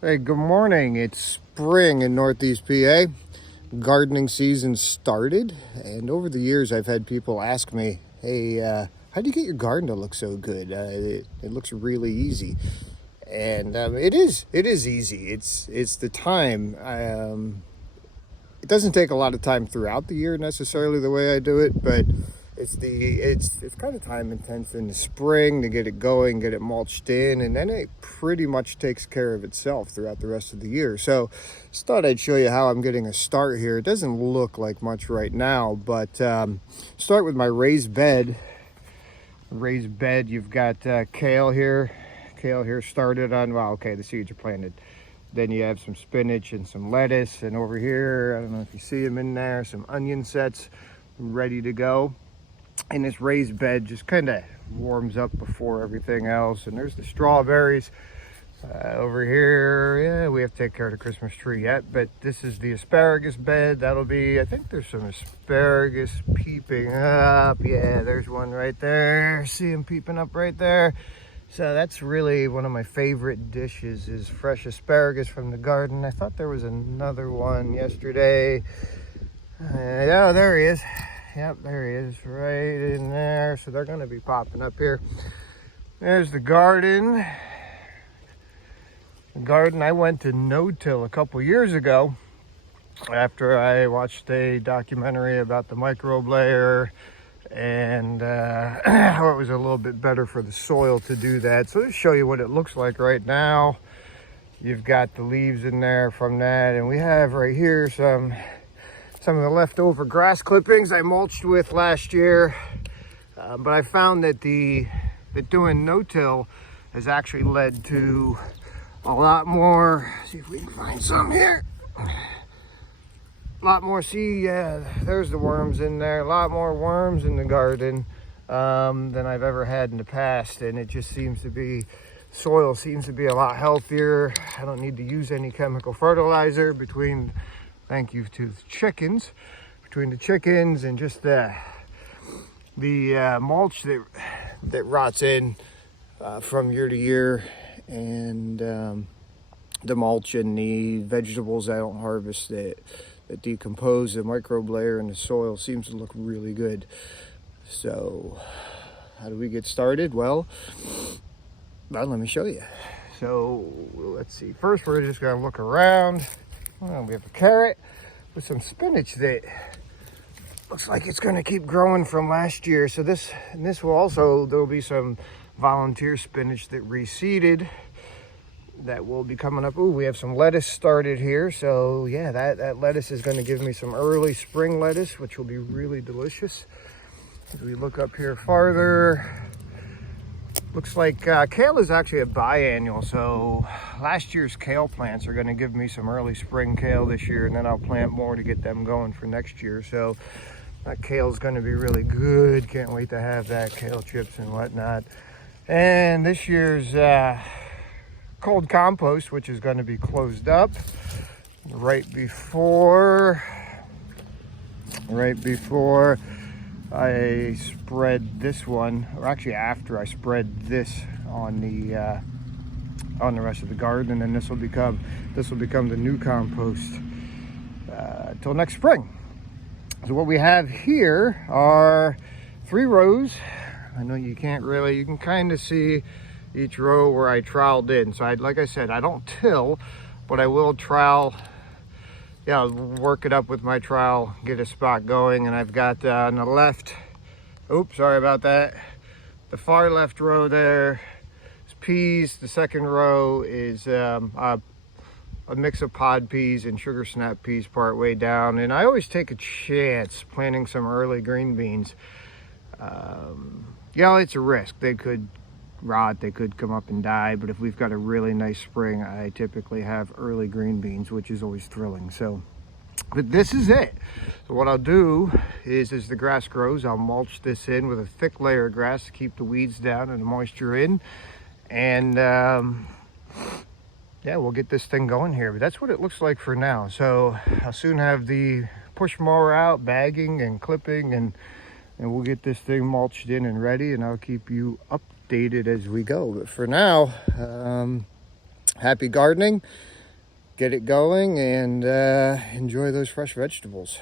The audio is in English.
Hey, good morning. It's spring in Northeast PA. Gardening season started, and over the years, I've had people ask me, "Hey, how do you get your garden to look so good? It looks really easy." And it is easy. It's the time. It doesn't take a lot of time throughout the year necessarily the way I do it, but it's kind of time intense in the spring to get it going, get it mulched in, and then it pretty much takes care of itself throughout the rest of the year. So just thought I'd show you how I'm getting a start here. It doesn't look like much right now, but start with my raised bed. You've got kale here. Kale here started on, well, okay, the seeds are planted. Then you have some spinach and some lettuce, and over here, I don't know if you see them in there, some onion sets ready to go. And this raised bed just kind of warms up before everything else. And there's the strawberries over here. Yeah, we have to take care of the Christmas tree yet, but this is the asparagus bed. That'll be, I think there's some asparagus peeping up. Yeah, there's one right there. See them peeping up right there. So that's really one of my favorite dishes, is fresh asparagus from the garden. I thought there was another one yesterday. Oh, there he is. Yep, there he is, right in there. So they're going to be popping up here. There's the garden. I went to no-till a couple years ago after I watched a documentary about the microbe layer and how it was a little bit better for the soil to do that. So let's show you what it looks like right now. You've got the leaves in there from that, and we have right here some of the leftover grass clippings I mulched with last year. But I found that that doing no-till has actually led to a lot more. See if we can find some here. A lot more, see, yeah, there's the worms in there. A lot more worms in the garden than I've ever had in the past. And it just seems to be, soil seems to be a lot healthier. I don't need to use any chemical fertilizer thank you to the chickens. Between the chickens and just the mulch that rots in from year to year, and the mulch and the vegetables I don't harvest that decompose, the microbe layer in the soil seems to look really good. So how do we get started? Well, let me show you. So let's see. First, we're just going to look around. Well, we have a carrot with some spinach that looks like it's going to keep growing from last year. So this will also, there'll be some volunteer spinach that reseeded that will be coming up. Ooh, we have some lettuce started here. So yeah, that lettuce is going to give me some early spring lettuce, which will be really delicious. As we look up here farther, looks like kale is actually a biannual. So last year's kale plants are going to give me some early spring kale this year, and then I'll plant more to get them going for next year. So that kale is going to be really good. Can't wait to have that, kale chips and whatnot. And this year's cold compost, which is going to be closed up right before I spread this one, or actually after I spread this on the rest of the garden, and this will become the new compost till next spring. So what we have here are 3 rows. I know you can kind of see each row where I troweled in. So like I said, I don't till, but I will trowel. Yeah, work it up with my trowel, get a spot going. And I've got on the left, oops, sorry about that. The far left row there is peas. The second row is a mix of pod peas and sugar snap peas part way down. And I always take a chance planting some early green beans. Yeah, it's a risk. They could rot, they could come up and die, but if we've got a really nice spring, I typically have early green beans, which is always thrilling. So, but this is it. So what I'll do is, as the grass grows, I'll mulch this in with a thick layer of grass to keep the weeds down and the moisture in. And yeah, we'll get this thing going here. But that's what it looks like for now. So I'll soon have the push mower out, bagging and clipping, and we'll get this thing mulched in and ready, and I'll keep you updated as we go. But for now, happy gardening. Get it going and enjoy those fresh vegetables.